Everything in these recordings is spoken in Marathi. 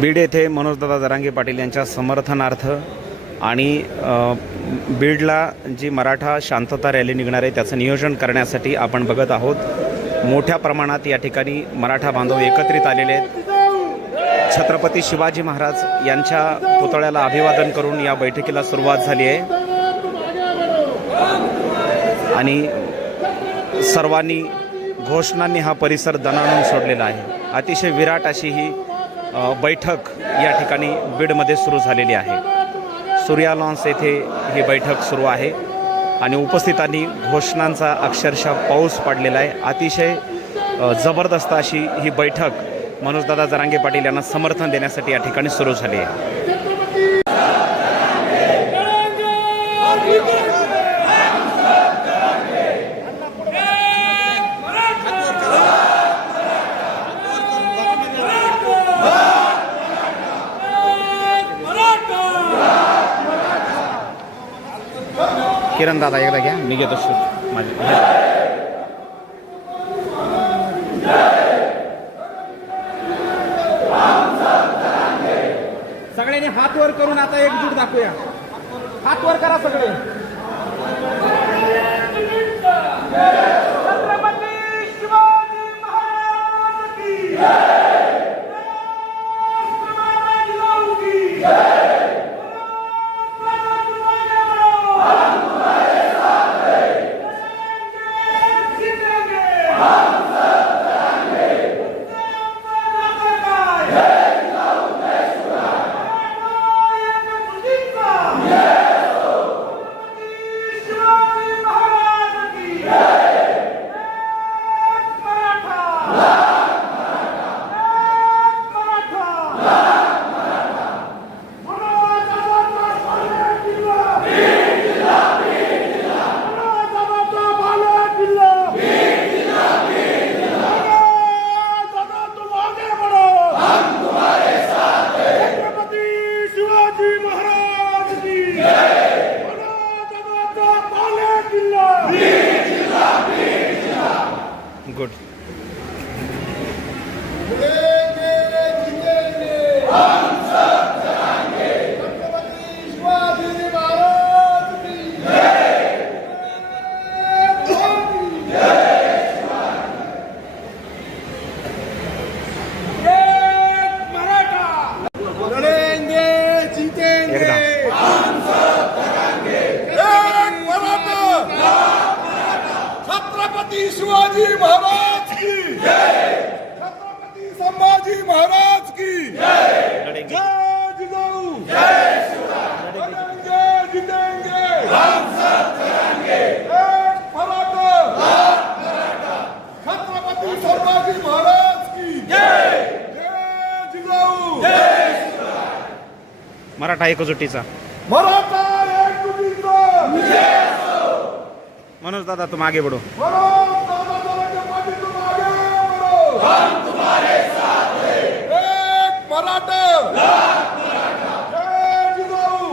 बीड येथे मनोजदादा जरांगे पाटील यांच्या समर्थनार्थ आणि बीडला जी मराठा शांतता रॅली निघणार आहे त्याचं नियोजन करण्यासाठी आपण बघत आहोत. मोठ्या प्रमाणात या ठिकाणी मराठा बांधव एकत्रित आलेले आहेत. छत्रपती शिवाजी महाराज यांच्या पुतळ्याला अभिवादन करून या बैठकीला सुरुवात झाली आहे. आणि सर्वांनी घोषणांनी हा परिसर दणाणून सोडलेला आहे. अतिशय विराट अशी ही बैठक या ठिकाणी बीडमध्ये सुरू झालेली आहे. सूर्या लॉन्स येथे ही बैठक सुरू आहे आणि उपस्थितांनी घोषणांचा अक्षरशः पाऊस पडलेला आहे. अतिशय जबरदस्त अशी ही बैठक मनोजदादा जरांगे पाटील यांना समर्थन देण्यासाठी या ठिकाणी सुरू झाली आहे. किरण दादा एकदा घ्या. मी घेतो शूट. माझे सगळ्यांनी हात वर करून आता एकजूट दाखवूया. हात वर करा सगळे. good. छत्रपती शिवाजी महाराज की। छत्रपती संभाजी महाराज की. जय जिजाऊ। लढेंगे जीतेंगे। एक मराठा छत्रपती संभाजी महाराज की। जय जिजाऊ। मराठा एकजुटीचा। मराठा एकजुटीचा। मनोज दादा तुम आगे बढो बोलो दादा जरांगे पाटील तुम आगे बढ़ो हम तुम्हारे साथ हैं एक मराठा जय जिजाऊ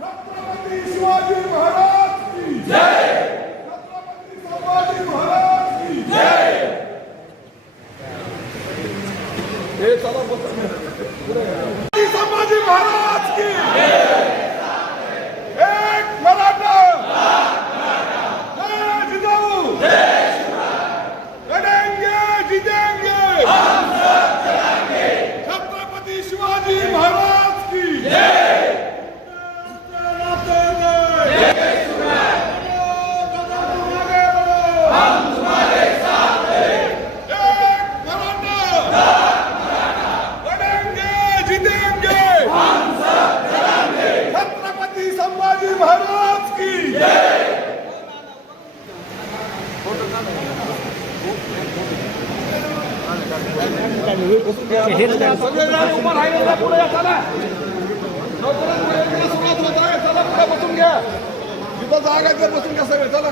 छत्रपती शिवाजी महाराज की छत्रपती संभाजी महाराज की हे चला बस छत्रपती संभाजी महाराज की एक मराठा जय जिजाऊ लड़ेंगे जीतेंगे छत्रपति शिवाजी महाराज की लड़ेंगे जीतेंगे छत्रपति संभाजी महाराज की सगळेजण उभं राहिले ना पुढे या, चला लवकरात लवकर सुरुवात होत आहे चला पुढे बसून घ्या. जिथं जागा बसून घ्या सगळे. चला.